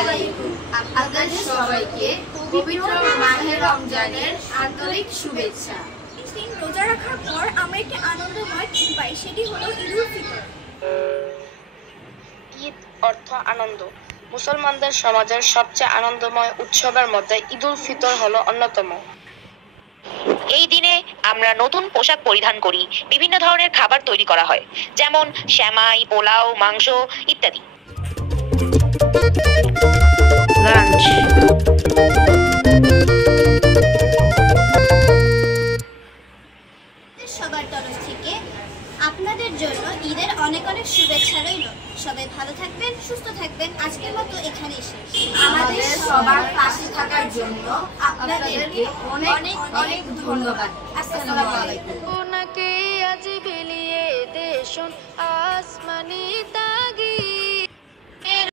আলাইকুম। আপনাদের সবাইকে পবিত্র মাহে রমজানের আন্তরিক শুভেচ্ছা। রোজা রাখার পর আমরা একটি আনন্দময় দিন পাই, সেটি হলো ঈদুল ফিতর। ঈদ অর্থ আনন্দ। মুসলমানদের সমাজের সবচেয়ে আনন্দময় উৎসবের মধ্যে ঈদুল ফিতর হলো অন্যতম। এই দিনে আমরা নতুন পোশাক পরিধান করি, বিভিন্ন ধরনের খাবার তৈরি করা হয়, যেমন সেমাই, পোলাও, মাংস ইত্যাদি। লাঞ্চ। সবার তরফ থেকে আপনাদের জন্য ঈদের অনেক অনেক শুভেচ্ছা রইল। সবাই ভালো থাকবেন, সুস্থ থাকবেন। আজকের মতো এখানেই শেষ। আমাদের সবার পাশে থাকার জন্য আপনাদেরকে অনেক অনেক ধন্যবাদ। আসসালামু আলাইকুম।